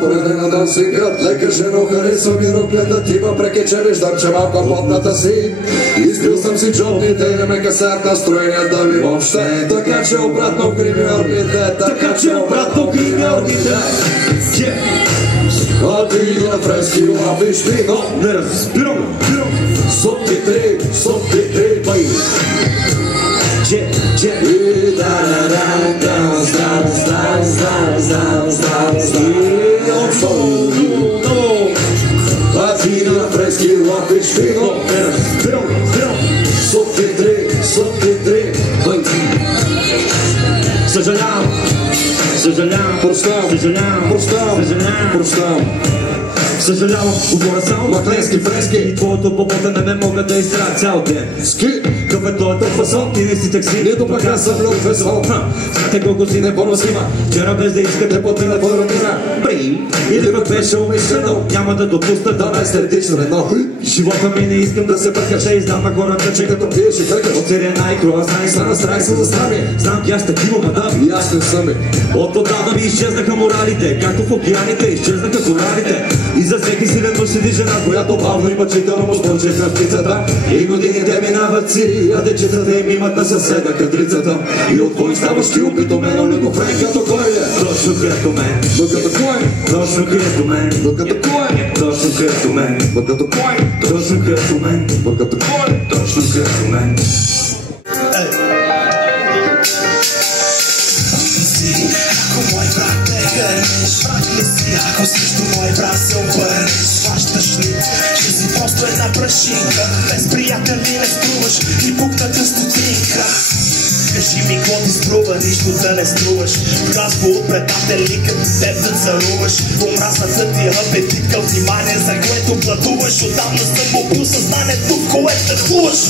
Поведена да си град, лека жено харесвам и роклята ти, въпреки че виждам, че малко плотната си. Избил съм си джобните и не ме касаят настроенията ви въобще. Така че обратно гримьорните, така че обратно гримьорните. А ти на фрески лапиш вино, не разбирам. Субтитри, бай. И да-да-да-да, а ти на фрески лапиш вино, не разбирам. Субтитри, бай. Съжалявам, говоря само махленски фрески и твоето побота не мога да изтра цял ден. Кафето е толкова сон, ти не си такси, нито пък аз съм влюб весел. Знаете колко си непоносима, вчера без да искате по телефона Брим, или пък беше умишлено, няма да допуста да ме естетично едно. Живота ми не искам да се бъркаше и знам на хората, че като пиеш и тъка от сирена и круасани са настрай се застрами. Знам ти аз такива мадами, и аз не съм ми. От отдавна ми изчезнаха моралите, както в океаните изчезнаха коралите. И за всеки силен мъж седи жена, която бавно и мъчително му спорчеха в птицата. И годините минават си, а дечицата им имат на съседа катрицата. И от твой ставаш ти опитомено любовен, като кой е? Точно като мен. Докато кой? Точно като мен. Докато кой? Точно като мен. Докато кой? Точно като мен. Докато кой? Точно като мен. Ако срещу мой брат се обърнеш, хващаш ли, че си просто една прашинка. Без приятели не струваш и пукната стотинка. Кажи ми какво ти струва, нищо да не струваш. Кратко от предатели като теб да царуваш. Омразната ти апетитка, внимание за което платуваш. Отдавна съм убил съзнанието, в което тъхуваш.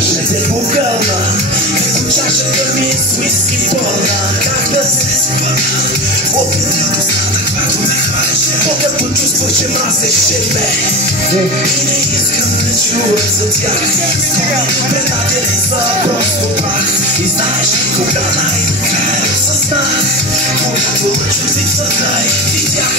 Ще те погълна, като чашата ми е с уиски пълна. Как да се спъна, опитил да стана, когато ме хвалеше. Когато чувствах, че мразеше ме. И не искам да чувам за тях. Предатели са просто прах. И знаеш ли кога най-накрая осъзнах, когато чувствата и видях.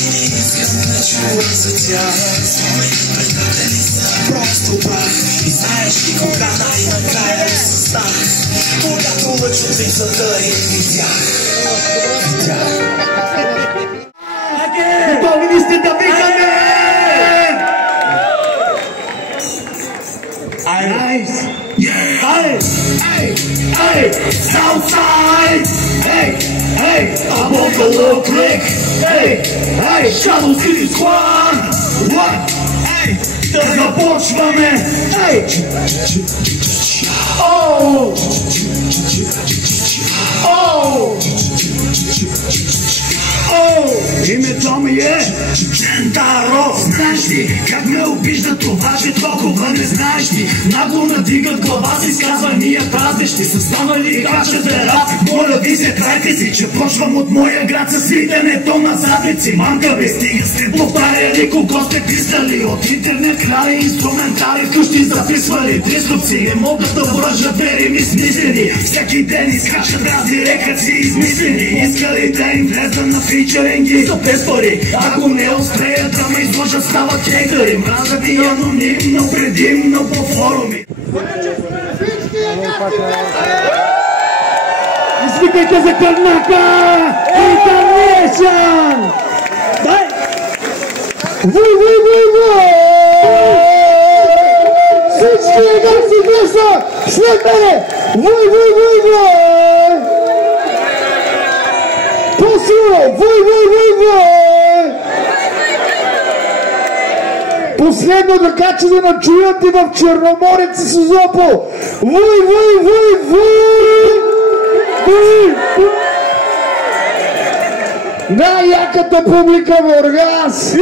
И не искам да чувам за тях. Своите предатели са просто прах. И знаеш ли кога най-накрая осъзнах, когато чувствата и видях. Готови ли сте да викаме? Southside! Hey! I'm on the low click! Hey! Shadow City Squad! What? Hey! Да започваме! Hey! Oh! Името ми е Джентаро. Знаеш ли как ме обижда това, че толкова не знаеш ли? Нагло надигат глава си, изказвания празнещи. Са станали крачете рап, моля ви се трайте си, че почвам от моя град със свитенето на задници. Манка ви стига сте повтаряли, кого сте писали. От интернет крали инструментари, вкъщи записвали. Трископци не могат да вържат верими смислени. Всеки ден изкачат разни рекаци измислени. Искали да им влеза на фичеринги за без пари. Ако не успеят да ме изложат, стават хейтери. Мразят и анонимно, предимно по форуми. Извикайте за Карнака! Интернешън! Дай! Вой! Всички един си гласа! След мене! Вой! По-силно! Вой! Последно така, че да начуят и в Черноморец и Созопол! Вой! Най-яката публика в Бургас!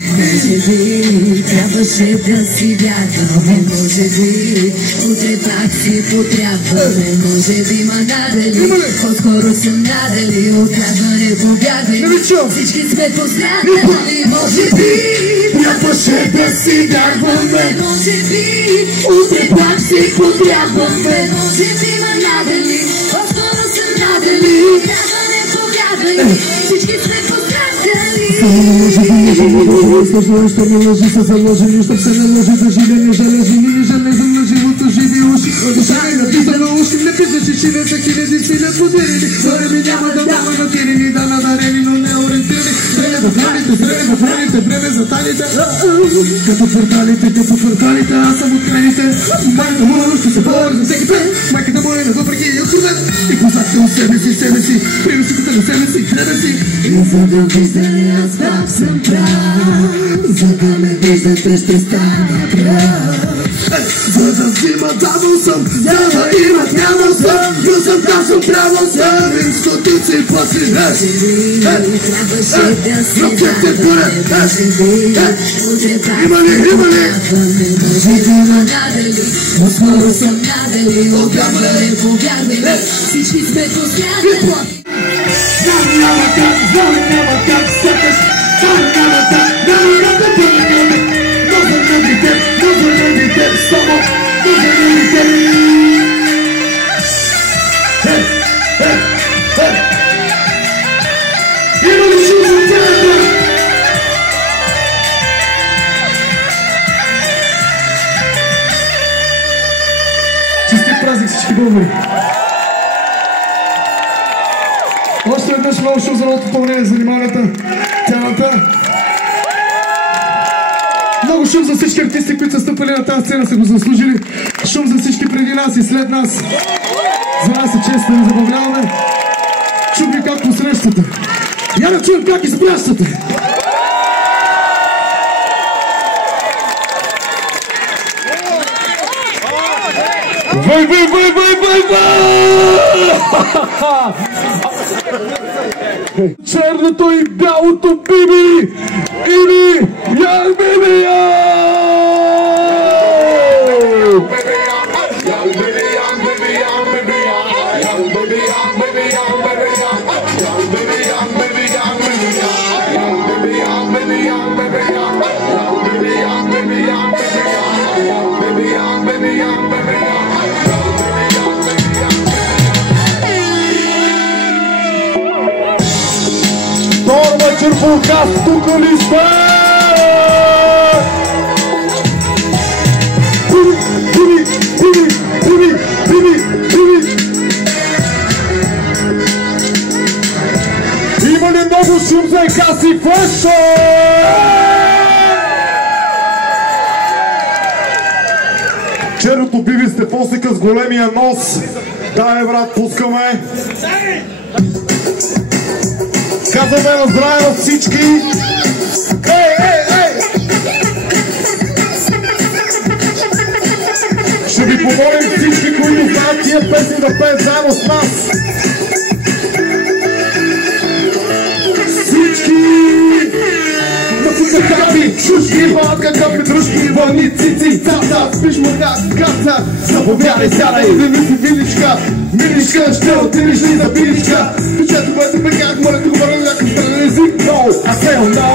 Може би трябваше да си вярваме, може би утре пак си потрябваме, може би ма надали, по-скоро съм надали, отказване побягвай, всички сме пострадали, може би трябваше да си вярваме, може би утре пак си потрябваме, може би ма надали, по-скоро съм надали, отказване побягвай. пострадали, всички сме пострадали. Сложно, що ми лъжи са заложени, щом се наложи да живе, не жалежи, ние жалезом на живото живи уши. Душами написано уши, не писаш и не са хиляди сили подирени. Време няма да дава натирени, да надарени, но не ориентирани. Време в раните, време за таните. Като порталите, аз съм от крайните. Майката му ще се бори за всеки пен. Майката му е на въпреки и откровен. И познаете от себе си, приносите на себе си, хлебе си. И за да виждане аз пак съм прав, за да ме виждате ще стана прав. За да взима давал съм, за да имат нямал съм. Бил съм там съм правил съм, институции после днес. Трябваше да си даваме, може би, утре пак Има ли? може да има надали, но скоро съм надали, обягване, повярвай, всички сме пострадали. Знам няма как, сякаш. Знам няма как да бъде. Но заради теб, само заради теб. Има ли шум за тялата? Честит празник всички българи! Още веднъж много шум за новото пълнение за вниманията, тялата. Много шум за всички артисти, които са стъпали на тази сцена, са го заслужили. Шум за всички преди нас и след нас. За нас е чест да ни забавляваме. Чух ви как посрещате. Я да чуем как изпращате. Вай! Черното и бялото биби или Young Baby Червулкас, тук ли сте? Биби! Има ли много шум за Екас и Флешо? Черното биби сте посека с големия нос. Дай, брат, пускаме. Казваме на здраве на всички! Ей! Ще ви помолим всички, които знаят тия песни да пеят заедно с нас! Всички! Напука капи, шушки, малка капи, дружки, вълни, цици, цаца, спиш мърга, каца, заповядай, сядай, вземи си виличка, миличка, ще отидеш ли за биличка, пичето, което бегах, моля ти говоря на някакъв странен език, no, I say no,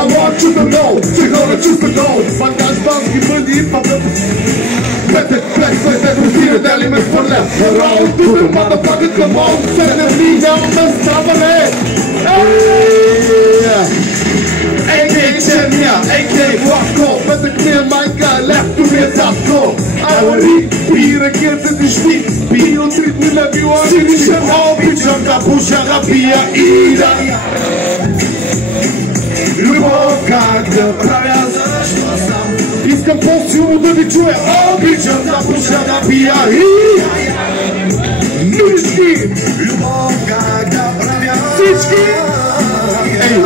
I want you to know, че хора чувства гол, бандаж, бански, бъди и пътът, петък, пресире, дали ме хвърля, рол, тук, motherfucker, come on, седем ли, няма ставане, AK черния, AK Власко, петък ми е майка, лепто ми е татко. Авари, пи ракета ти шпи, пи от ритми на била, сиришен, обичам да пуша, да пия и да любов как да правя, защо сам. Искам по-силно да ви чуя, обичам да пуша, да пия и мишки. Любов как да правя, всички. Ей,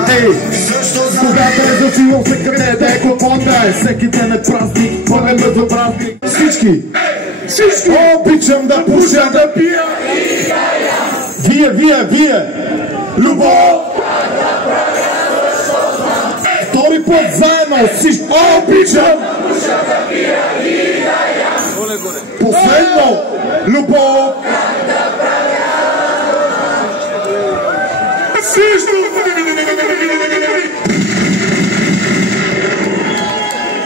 когато е засилал се къде да е клопонда е, всеки ден е празник, пълен безобразник. Всички, обичам да пуша, да пия. Вие, любов. Втори път заедно, всички, обичам да пуша, да пия и да ям. Последно, любов.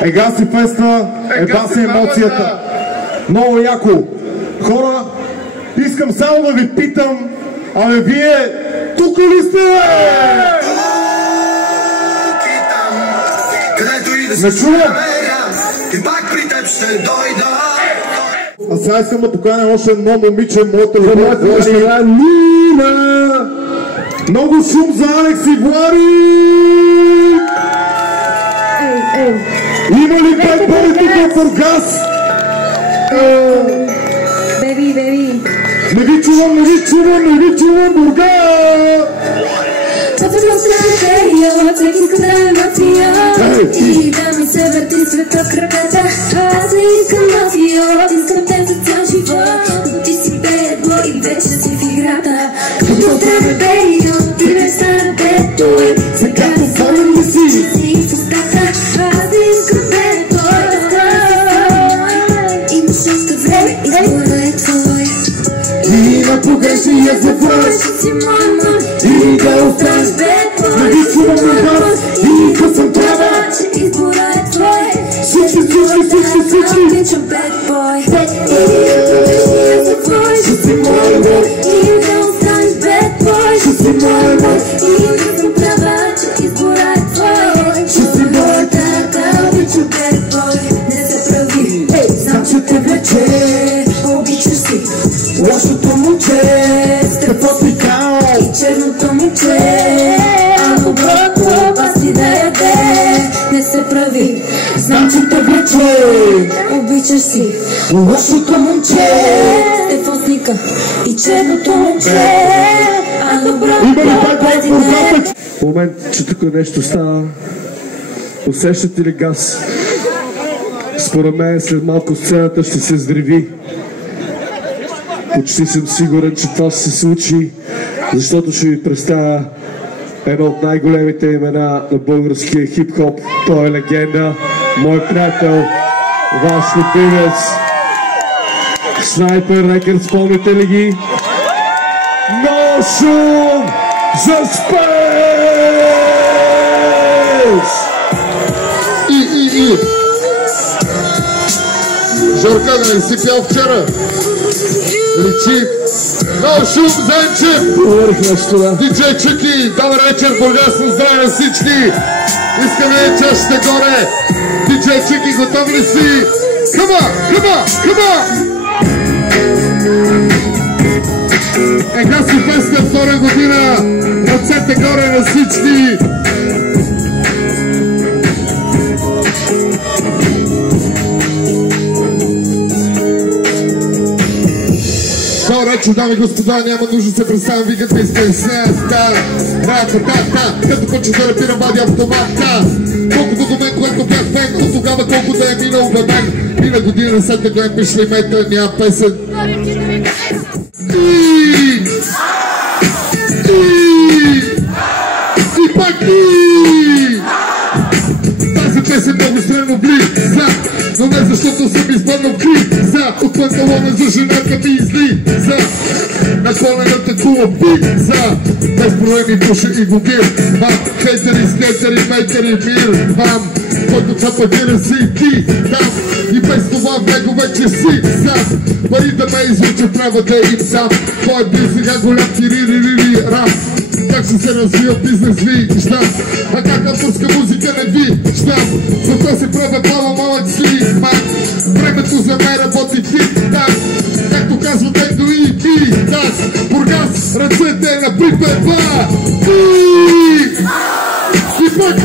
Ега си феста, ега си емоцията. Много яко. Хора, искам само да ви питам, вие тук ли сте? Не чувам! И пак при теб ще дойда. А сега искам да поканя още едно момиче, моята любов, Нина! Много шум за Алекс и Влади! Има ли бейбой тук в Бургас? Беби. Не ви чувам, Бургас! Започвам стратегия, всеки иска да ме мафия. И да ми се върти света в краката. Аз не искам мафия, искам те за цял живот. Ти си бедбой и вече си в играта. Като трябва бейбой, ти не стана бедбой. Сега позволям да си в устата. Аз не искам бедбой. Имаш още време, избора е твой. Има погрешния завърш Си мой мъж и да останеш бедбой. Не ви чувам Бургас и късъм трябва. Избора е твой. Всички! Обичам бедбой. Ще си мой мъж, И да останеш бедбой. ще си мой мъж, И да съм права, че избора е твой. ще си мой Така обичам бедбой. Не се прави, знам, че те влече. Обичаш си лошото момче, Стъпотника и черното момче. А доброто бас ти да яде. Не се прави, знам, че те влече. Обичаш си лошото момче. Стефосника и черното момче. А доброто Има ли бейбой бас в ти да яде. Бургас? В момент, че тук нещо става, усещате ли газ? Според мен след малко сцената ще се взриви. Почти съм сигурен, че това ще се случи, защото ще ви представя едно от най-големите имена на българския хип-хоп. Той е легенда, мой приятел, ваш любимец, Снайпер Рекърдс, помните ли ги? Но шум за спейс! И. Жорка, да не си пял вчера? Личи. Много шум за Енчев! Говорих нещо, да. Диджей Чуки, добър вечер, Бургас, здраве на всички! Искаме чашите горе! Диджей Чуки, готови ли си? Come on! Егаси феста, втора година! Ръцете горе на всички! Рече, дами и господа, няма нужда да се представям, викат ми спесента. Като почва да рапирам, вади автомата. Колкото до мен, което бях фен, от тогава колко да е минал бе мен. Мина година на сетне, гледам пишли мета, няма песен. И пак тази песен много странно влиза, но не защото съм изпаднал в криза. От панталона за жената ми излиза, наклонената кула пиза. Без проблеми пуша и го гир. Мам, хейтери, скейтери, мейтери, мир. Мам, който цапагира си ти там. И без това в него вече си сам. Пари да ме изуча, трябва да им сам. Той е бил сега голям тири рап. Как ще се развива бизнес виждам, а как авторска музика не виждам. Затова се правя баба малък слиман. Времето за мен работи тик-так, както казват ето и би-так. Бургас, ръцете на припева. И пак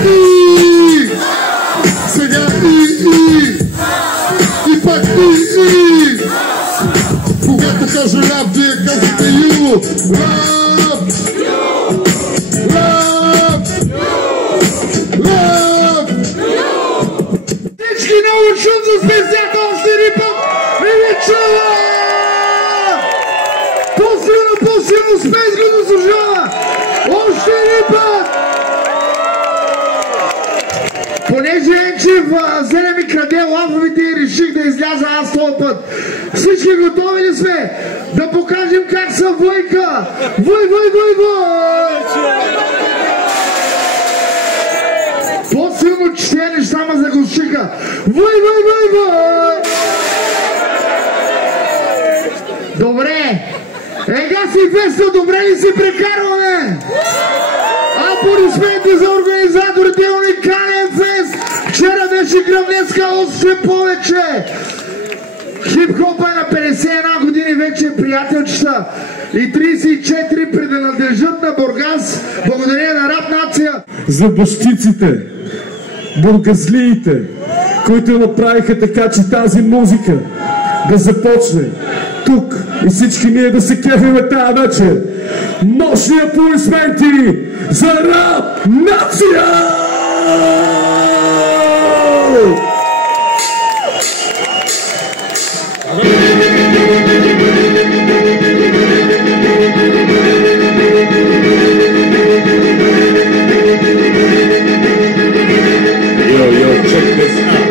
сега и пак когато кажа ляв, вие казвате ю. Всички много шум за специята, още един път! Не ви чува! По-силно спец го заслужава! Още един път! Понеже Енчев взе ми краде лафовете и реших да изляза аз този път. Всички готови ли сме? Да покажем как са войка! Вой! По-силно че тези неща ме заглушиха. Вой! Добре. Ега си феста, добре ли си прекарваме? Аплодисменти за организаторите на уникален фест! Вчера беше гръмнецка, още повече! Хип-хопа е на 51 години вече, приятелчета, и 34 принадлежат на Бургас, благодарение на Рап Нация. За бащиците, бургазлиите, които направиха така, че тази музика да започне тук и всички ние да се кефиме тази вечер. Мощни аплодисменти за Рап Нация! Yo, check this out.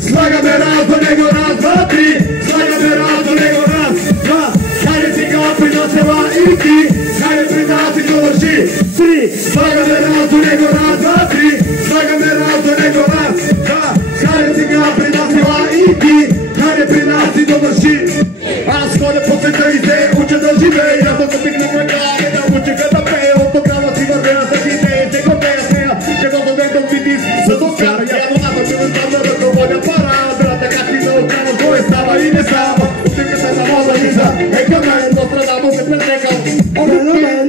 Sлагаме раз до него, раз, два, три. Слагаме раз до него, раз, два. Хайде сега при нас ела и ти. Хайде при нас и довърши. Три. Слагаме раз до него, раз, два, три. Слагаме раз до него, раз, два. Хайде сега при нас ела и ти. Хайде при нас и довърши. Аз ходя по света и се уча да живея. Аз да пикна крака и да уча да пея. От тогава си вървя с идея, че го пея с нея. Като дадем битис, за да скара явно аз да не знам да ръководя парадра. Така ти да откриваш кой става и не става. Отивката на мода виза е към мен, до страна му се предекал.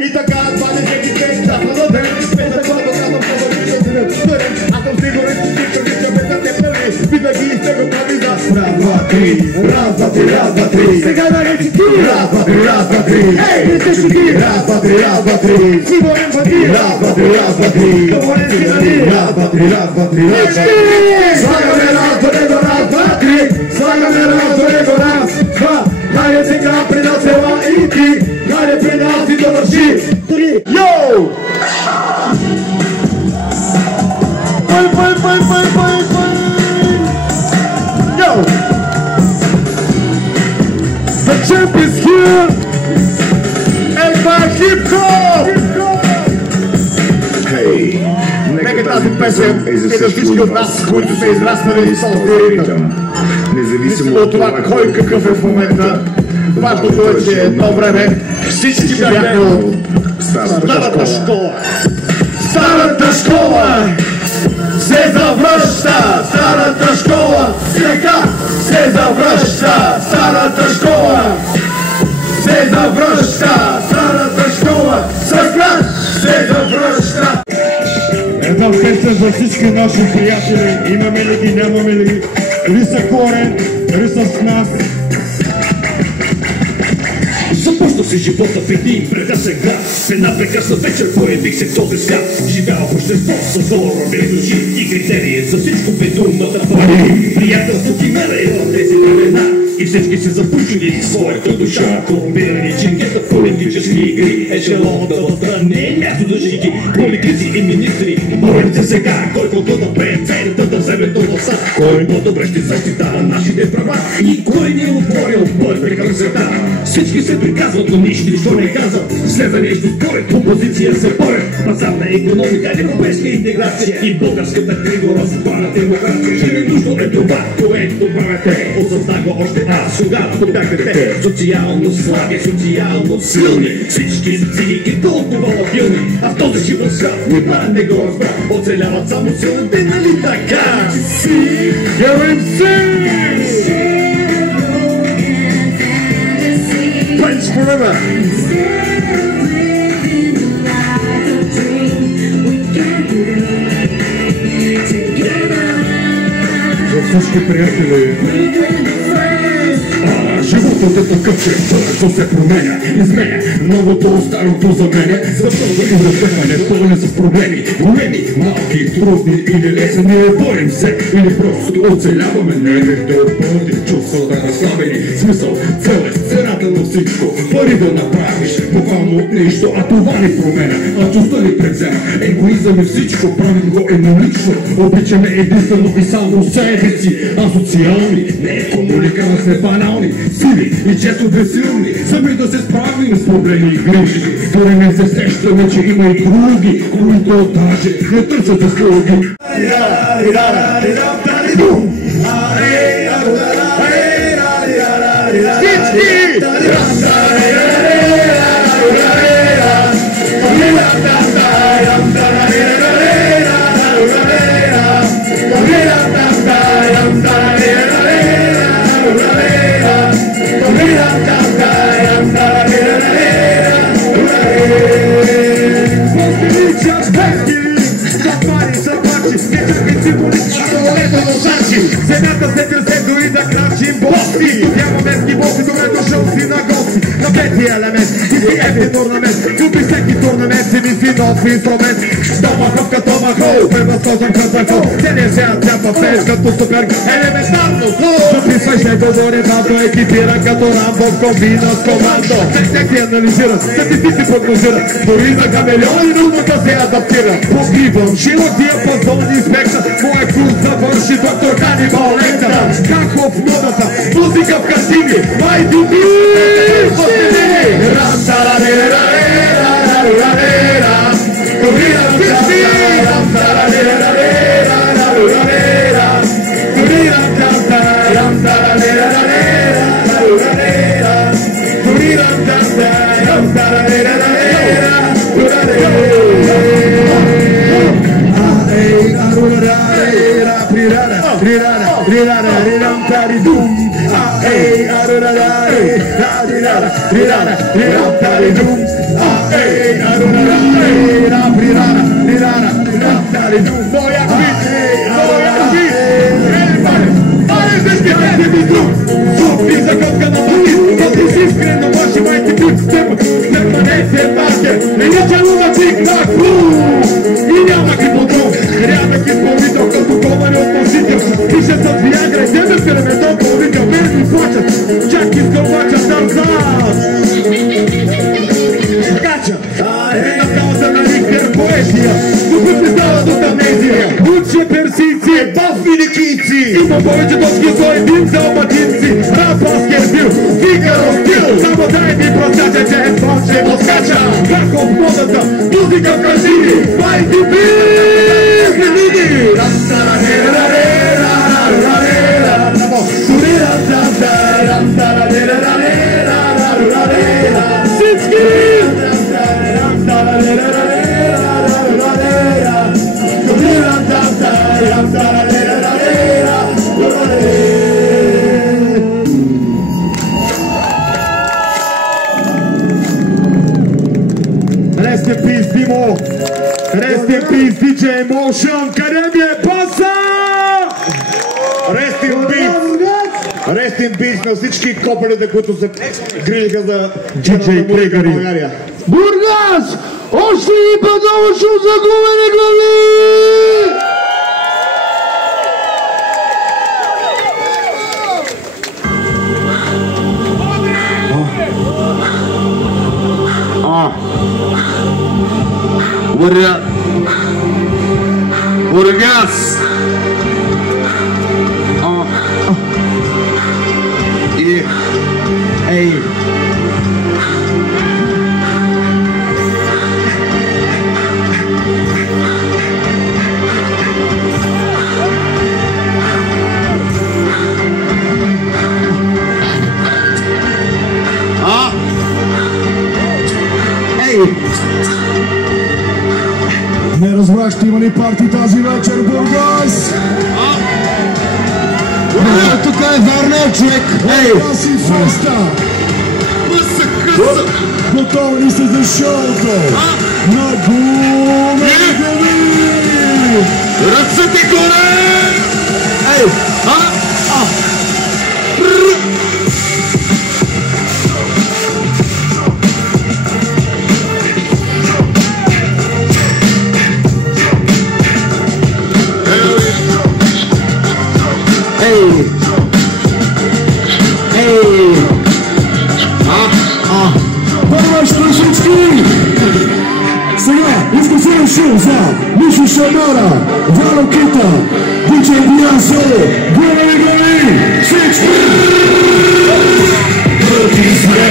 И така 25 часа на ден. Песен, който казвам, че да вижда си не стърен. Аз съм сигурен, че всичко вижда без да те прави. Винаги сте го прави за раз, два, три. Раз, два, три, раз, два, три. Сега наречи ти. Раз, два, три, раз, два, три. Ей, не се шуги. Раз, два, три, раз, два, три. Сигурен пъти. Раз, два, три, раз, два, три. Говорен си нали. Раз, два, три, раз, два, три. Слагаме раз до него, раз, два, три. Слагаме раз до него, раз, два. Хайде сега при нас ела и ти. Хайде при нас и довърши. Три. Йоу! Yo! The champ is here! And my hip hop! Hey, Нека тази песен е за всички от нас, които са израснали с този ритъм. Независимо от това кой какъв е в момента, важното е, че едно време всички бяха от старата школа. Старата школа се завръща, старата школа сега се завръща, старата школа се завръща, старата школа сега се завръща. Една песен за всички наши приятели, имаме ли ги, нямаме ли ги, или са корен, или са с нас. Започна си живота в един прекрасен град. В една прекрасна вечер появих се този свят. Живял в общество с здорови души и критерии за всичко бе думата пари. Приятелството ти меле в тези времена и всички се запушили своята душа. Корумпирани чингета, политически игри, ешелонът да отстрани, място за жиги, политици и министри. Борят се сега, кой колко да пее целята да вземе до властта. Кой по-добре ще защитава нашите права и кой ни е отворил бой прекър света. Всички се приказват, но нищо не казват. Слезе нещо според, опозиция се борят. Пазарна економика, европейска интеграция и българската криво разпана демокрация. Живи нужно е това, което правите. Осъзнах го още аз, когато бяхте те. Социално слаби, социално силни. Всички цигики толкова лабилни. А в този живот свят нима не го разбра. Оцеляват само силните, нали така? Героим Punch forever! За всички приятели! Животът е такъв, че бързо се променя, изменя новото, старото заменя. Защото и разпеване, пълни с проблеми, големи, малки, трудни или лесни. Борим се или просто оцеляваме, не да бъдем чувствата разслабени. Смисъл, цел е цената на всичко, пари да направиш, буквално от нищо, а това ни променя, а чувства ни превзема. Егоизъм е всичко, правим го еднолично, обичаме единствено и само себе си. Асоциални, не комуникаме сме банални, сили и често безсилни, сами да се справим с проблеми и грижи. Дори не се сещаме, че има и други, които даже не търсят заслуги. Земята се тресе дори да крачим бости. Няма местни боси, добре дошъл си на гости. На петия елемент, ти си ефтин орнамент. Купи всеки турнамент, си мисли нов инструмент. Томахъв като махол, превъзхождам като хол. Целият свят цяпа фейс като супер елементарно. Записвай се, говори НАТО, екипиран като Рамбо, комбина с командо. Всеки анализира, статистици прогнозира. Дори за камелиони трудно да се адаптира. Покривам широк диапазон и спектър. Моя курс завърши доктор Ханибал Лектор. Как в модата, музика в картини. Майди ми! Има повече точки за един за обачинци. Рапаскер бил, Фигаро стил. Само дай ми просяча, че е това ще поскача. Как в модата, музика в картини. Майди би, гледи! Всички! Rest in peace, Dimo. Rest in peace, DJ Emotion. Къде ми е баса? Rest in peace. Rest in peace на всички копелите, които се грижиха за джиджей музика в България. Бургас! Още и път много шум за губени глави! Бургас! Ей! Не разбрах, ще има ли парти тази вечер, Бургас? Тук е Варнечек! Бургас и феста! Готови ли сте за шоуто? На гумени глави! Ръцете горе! Сега, искам се шоу за Мишо Шамара, Вало Кита, Диджей Диасо, Гумени глави! Всички! Върти сме,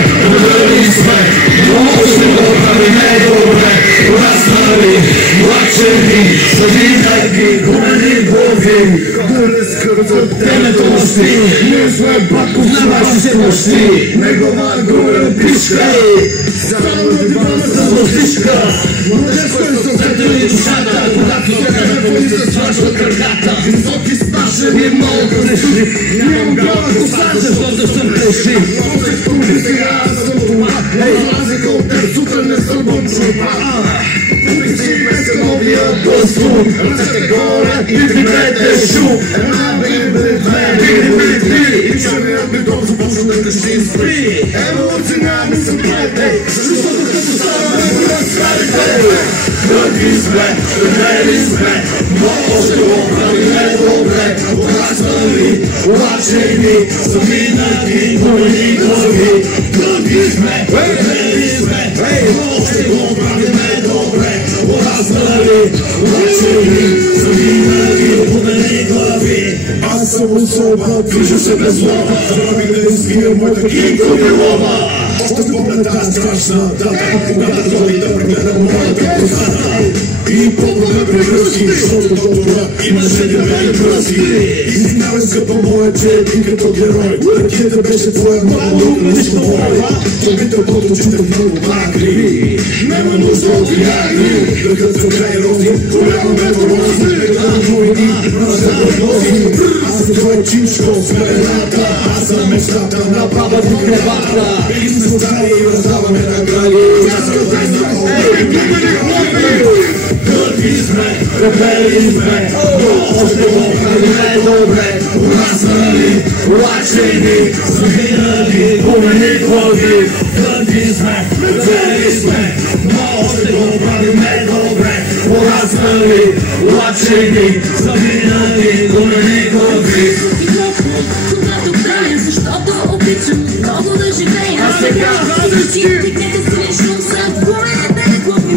може да правиме добре, разнави, млачени, съдинайки, гумени глави. Да разкъртат темето мъщи, ние сме Баков на вашите мъщи. Негова гумена пишка, само да дивана за лъжишка. Младежко е сърцето и душата, когато сърцето ни се сважва краката. Високи спашени, много грешни, нямам глава коса, защото съм грешни. Мозък туми сега, аз съм това, разлика от теб, суtra не съм бомчуба. Пуми си без новия дъству, ръцете горе и вдигнете шу. Една, две, и черният бидон започва да крещи спри. Емоционални са плете, защото като ставаме го разправите. Дърги сме, дъргели сме, но още го правиме добре. Ораснали, обачени, заминати, гумени глави. Дърги сме, дъргели сме, но още го правиме добре. Ораснали, обачени, заминати, гумени глави. Аз съм особа, движа се без лова, зараби да изпия моята кинкови лова. Още помня тази страшна дата, когато дойде да прегледам моята позната. И по-добре прегръсти, защото доктора имаше дебели пръсти. Извинявай, скъпа моя, че е ти като герой. Ръкията беше твоя много лично бой. Побител под очите в много багри. Нема нужда от виагри, дъхът за край рози, голямо меторози. Гледам войни, разгледам нози. Аз съм твой чинчко, смената. Аз съм мечтата на баба ти кревата. И сме скотари и раздаваме награди. Дърги сме, ребели сме, но още го правиме добре. Ораснали, лачени, заминали, гумени глави. Дърги сме, ребели сме, но още го правиме добре. Ораснали, лачени, заминали, гумени глави. Когато правя, защото обичам много да живея. А сега стигнете смешно са гумените глави.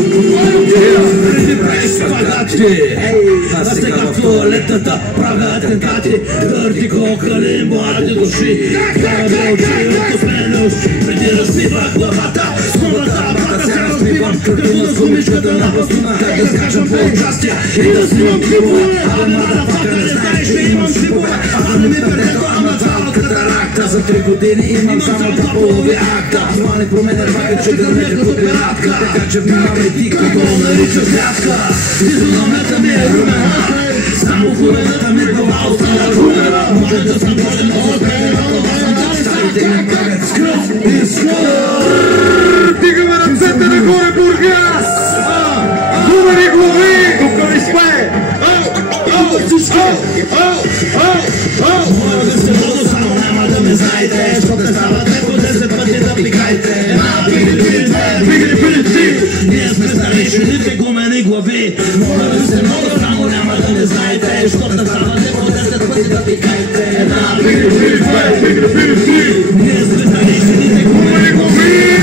А сега в туалетната правя атентати. Твърди кокали, млади души. Кара очи, отоплени уши. Преди разбивах главата, с хубавата брата се разбивам. Като на сумичката на бастуна, как да скачам по участия и да снимам клипове. Абе, мазафака, не знаеш, че имам шипове. А не ми пердето, ама цяла катаракта. За 3 години имам само 2 полови акта. Това не променя факта, че гърнете подбиратка. Така че внимавай ти, какво нарича злятка. Физиономията ми е румена, само хумената ми глава остана румена. Може да съм болен от мен, старите ми правят скръв и скръв. Дигаме ръцете нагоре, Бургас! Гумени глави! Тук ли сме? Моля да се вода, само няма да ме знаете. не знаете, защото не ставате по 10 пъти да тикайте. Една, ние сме наричаните хубави глави.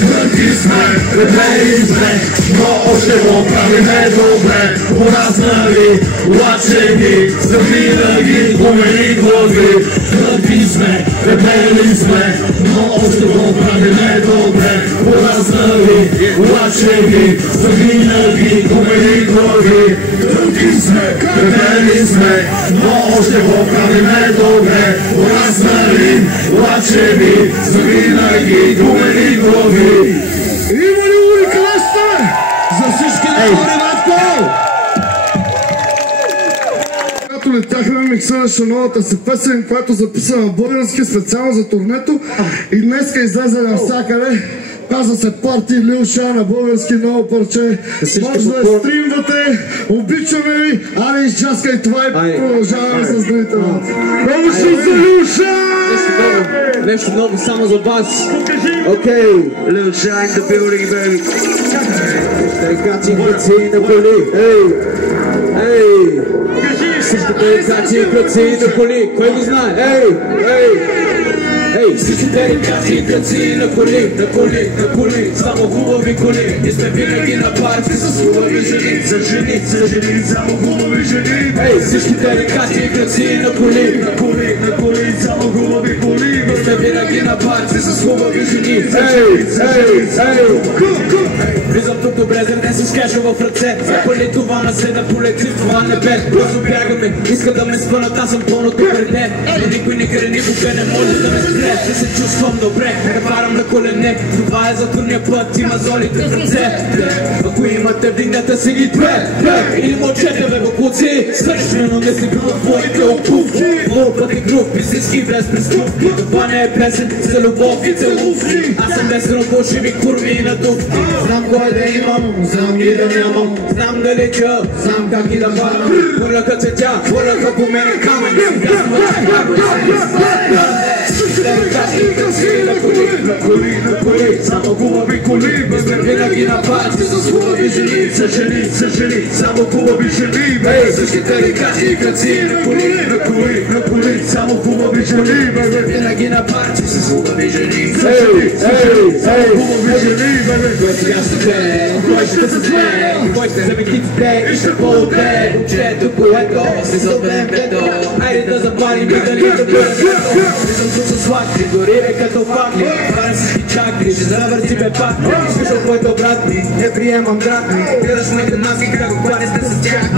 Тънки сме, репери сме, но още го правиме добре. Пораснали, лачени, завинаги гумени глави. Тънки сме, репери сме, но още го правиме добре. Пораснали, лачени, завинаги гумени глави. Тънки сме, репери сме, но още го правиме добре. Пораснали, лачени, завинаги гумени глави. Има ли ури, къде сте? За всички нагоре, Матко! Когато летяхме, миксираше новата си песен, която записа на български специално за турнето и днеска излезе навсякъде. Казва се Парти Лилша на български ново парче. Може да я стримвате, обичаме ви, аре изчаскай това и продължаваме с другите. Много ще за Лилша! Нещо ново само за бас. Окей, Лилша in the building, baby. Тарикачи и кръци на коли. Ей! Всички тарикачи и кръци на коли. Кой го знае? Ей, всички тарикачи и кръци на коли, само хубави коли. Ние сме винаги на парти с хубави жени, за жени, само хубави жени. Ей, всички тарикачи и кръци на коли, само хубави коли. Ние сме винаги на парти с хубави жени, за жени. Влизам тук добре, не с кеша в ръце. Запали това на се да полети в това небе. Бързо бягаме, иска да ме спънат, аз съм пълното преде. Но никой никъде никога не може да ме спре. Да се чувствам добре, да карам на колене. Това е за турния път и мазолите в ръце. Ако имате, вдигнете си ги две. Или мълчете, бе, бакуци. Свършено не си бил в твоите обувки. Много пъти груп, истински без преступки. Това не е песен за любов и целувки. Аз съм десен от фалшиви курви и надувки. Знам кой да имам, знам и да нямам. Знам да леча, знам как и да падам. Хвърляха цветя, хвърляха по мене камъни. Сега съм на коли, само хубави коли. Ние сме винаги на парти с хубави жени, за жени, само хубави жени. Всички тарикачи и кръци на коли, само хубави жени. Ние сме винаги на парти с хубави жени, за жени, само хубави жени. Кой ще се смее, кой ще вземе китите и ще по-отде учето, което се събем бедо. Айде да запалим и дали да бъдем бедо. Влизам тук с лакти, гори е като факли. Правим всички чакри, ще завърти бе пак. Искаш от твоето брат ми, не приемам драт ми. Гледаш моите маски, как обхване сте с тях.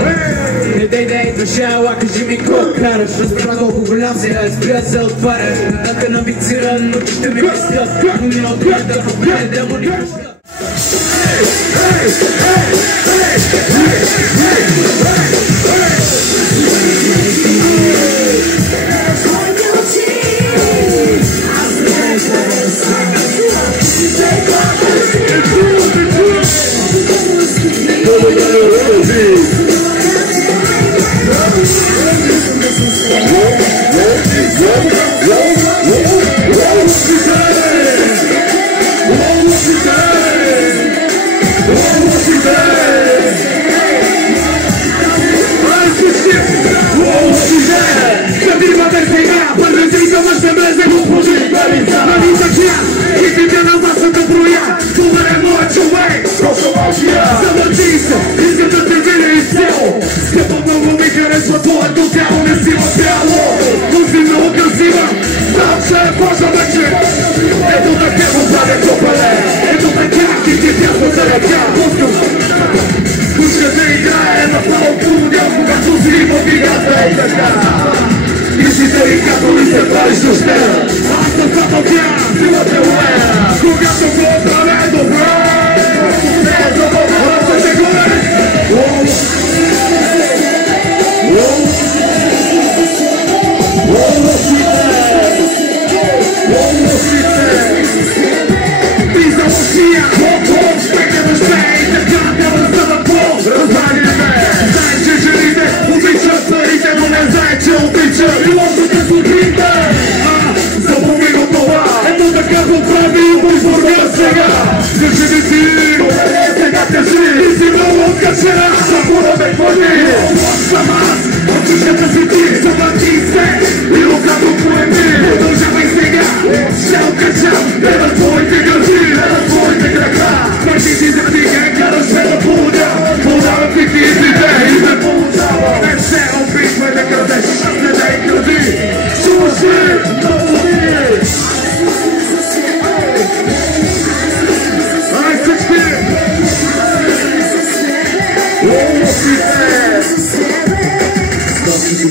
Не дей да идваш, ела, кажи ми колко караш. Разбра колко голям си, да спря се отваряш. Така навициран, но ще ми пискат. Но не отварят да победе демони пускат.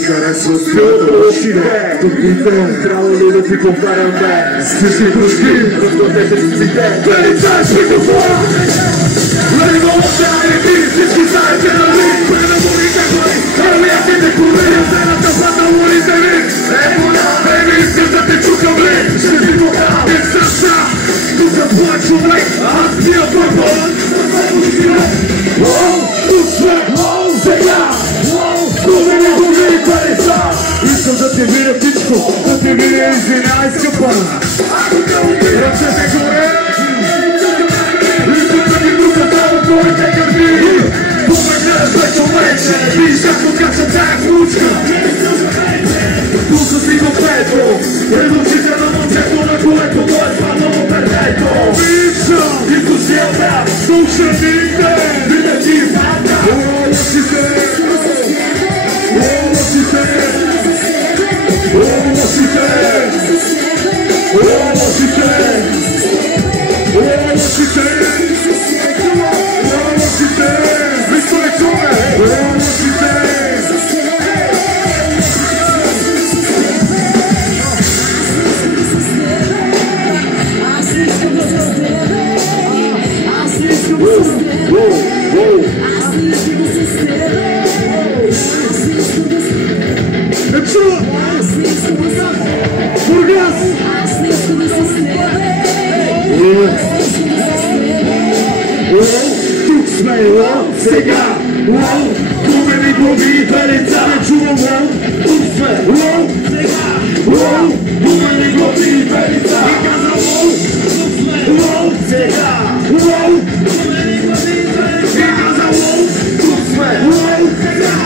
харесва стилото шире. Топите, трябва ли да ти компарам бе? Всички дружки, разплатете циците. Дали знаеш микрофона? Леди волоса, еби, всички знаете нали? Пренаморите гори, армиятите кори, зената плата улите ви. Еми, искаш да те чукам ли? Ще ти покажа, не сърца. Тук е твой човек, аз бия първон. Тук сме, сега. Губени, губени парица. Искам да те видя всичко, да те видя извиняй скъпа. Ръцете горе. Искам да ти друга само твоите гърди. Помагнеш вече вече, виж как покача тая ключка. Тука си го пето, пред очите на момчето, на което той е паднало пердето. Виждам и досилда, слушаните, видя ти фата. Лошите, лошите, лошите, лошите, лошите, лошите, вижте ли чуме, лошите. Тук сме, сега, губени глави, переца, не чувам, тук сме, сега, губени глави, переца, и казвам, тук сме, сега, губени глави, переца, и казвам, тук сме, сега,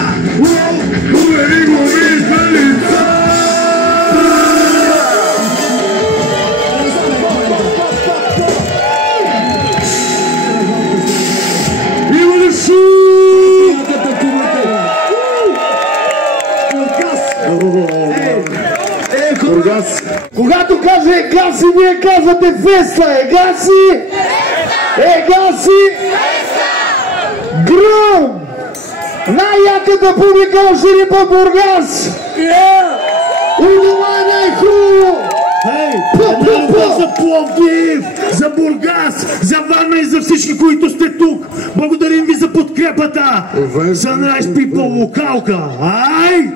губени глави, переца. Когато каже Егаси, вие казвате феста. Егаси! Егаси! Гром! Най-яката публика в Ширипа Бургас! И това е най-хубаво! За Пловдив, за Бургас, за Варна и за всички, които сте тук. Благодарим ви за подкрепата. Sunrise People локалка. Ай!